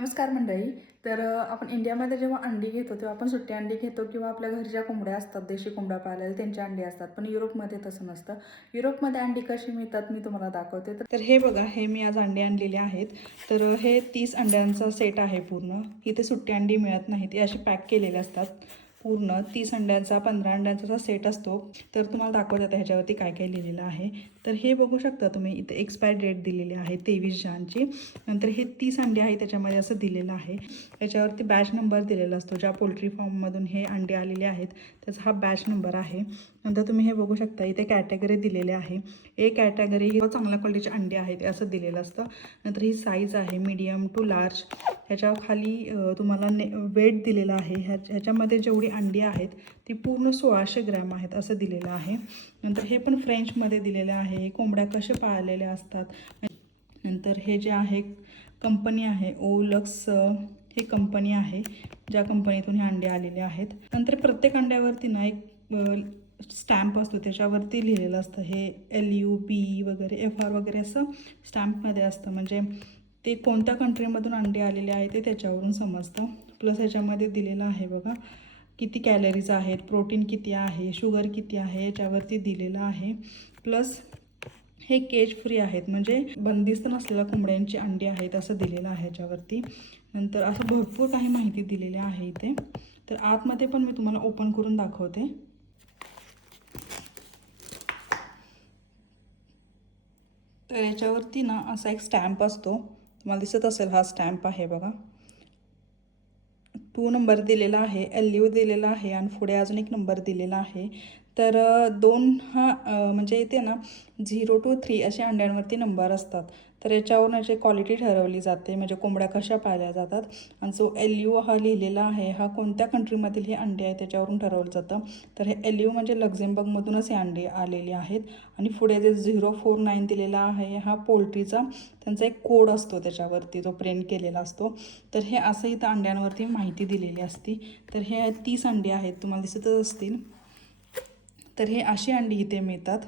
नमस्कार मंडळी. तर आपण इंडियामध्ये जेव्हा अंडी घेतो तेव्हा आपण सुट्टी अंडी घेतो किंवा आपल्या घरी ज्या कोंबड्या असतात, देशी कोंबड्या पाळलेल्या त्यांची अंडी असतात. पण युरोपमध्ये तसं नसतं. युरोपमध्ये अंडी कशी मिळतात मी तुम्हाला दाखवते. तर हे बघा, हे मी आज अंडी आणलेले आहेत. तर हे 30 अंड्यांचा सेट आहे पूर्ण. इथे सुट्टी अंडी मिळत नाही, ते अशी पॅक केलेले असतात. पूर्ण 30 अंड्यांचा 15 अंड्यांचा सेट असतो. तर तुम्हाला दाखवत आहे ह्याच्यावरती काय काय लिहिलेलं आहे. तर हे बघू शकता तुम्ही, इथे एक्सपायरी डेट दिलेली आहे 23 जानेची. नंतर हे 30 अंडी आहे त्याच्यामध्ये असं दिलेलं आहे. याच्यावरती बॅच नंबर दिलेला असतो. ज्या पोल्ट्री फार्ममधून हे अंडे आलेले आहेत त्याचा हा बॅच नंबर आहे. नंतर तुम्ही हे बघू शकता, इथे कॅटेगरी दिलेले आहे. ए कॅटेगरी ही चांगल्या क्वालिटीचे अंडे आहेत असं दिलेलं असतं. नंतर ही साईज आहे मीडियम टू लार्ज. ह्याच्या खाली तुम्हाला वेट दिलेलं आहे. ह्याच्यामध्ये जेवढी अंडी आहेत ती पूर्ण 1600 ग्रॅम आहेत असं दिलेलं आहे. नंतर हे पण फ्रेंचमध्ये दिलेलं आहे, कोंबड्या कशा पाळलेल्या असतात. नंतर हे जे आहे कंपनी आहे ओलक्स, ही कंपनी आहे ज्या कंपनीतून हे अंडे आलेले आहेत. नंतर प्रत्येक अंड्यावरती ना एक स्टॅम्प असतो, त्याच्यावरती लिहिलेलं असतं हे LUB वगैरे FR वगैरे असं स्टॅम्पमध्ये असतं. म्हणजे ते कोणत्या कंट्रीमधून अंडे आलेले आहे ते त्याच्यावरून समजतं. प्लस ह्याच्यामध्ये दिलेलं आहे बघा किती कॅलरीज आहेत, प्रोटीन किती आहे, शुगर किती आहे याच्यावरती दिलेलं आहे. प्लस हे केज फ्री आहेत, म्हणजे बंदिस्त नसलेल्या कोंबड्यांची अंडी आहेत असं दिलेलं आहे ह्याच्यावरती. नंतर असं भरपूर काही माहिती दिलेली आहे इथे. तर आतमध्ये पण मी तुम्हाला ओपन करून दाखवते. तर याच्यावरती ना असा एक स्टॅम्प असतो, तुम्हाला दिसत असेल हा स्टॅम्प आहे बघा. 2 नंबर दिलेला आहे, LU दिलेला आहे आणि पुढे अजून एक नंबर दिलेला आहे. तर 2 हा म्हणजे इथे ना 0 to 3 अशा अंड्यांवरती नंबर असतात. तर याच्यावरून याची क्वालिटी ठरवली जाते, म्हणजे कोंबड्या कशा पाळल्या जातात. आणि जो LU हा लिहिलेला आहे हा कोणत्या कंट्रीमधील हे अंडे आहे त्याच्यावरून ठरवलं जातं. तर हे LU म्हणजे लक्झेंबर्गमधूनच हे अंडे आलेले आहेत. आणि पुढे जे 049 दिलेला आहे हा पोल्ट्रीचा त्यांचा एक कोड असतो, त्याच्यावरती जो प्रिंट केलेला असतो. तर हे असं इथं अंड्यांवरती माहिती दिलेली असती. तर हे 30 अंडी आहेत, तुम्हाला दिसतच असतील. तर हे अशी अंडी इथे मिळतात.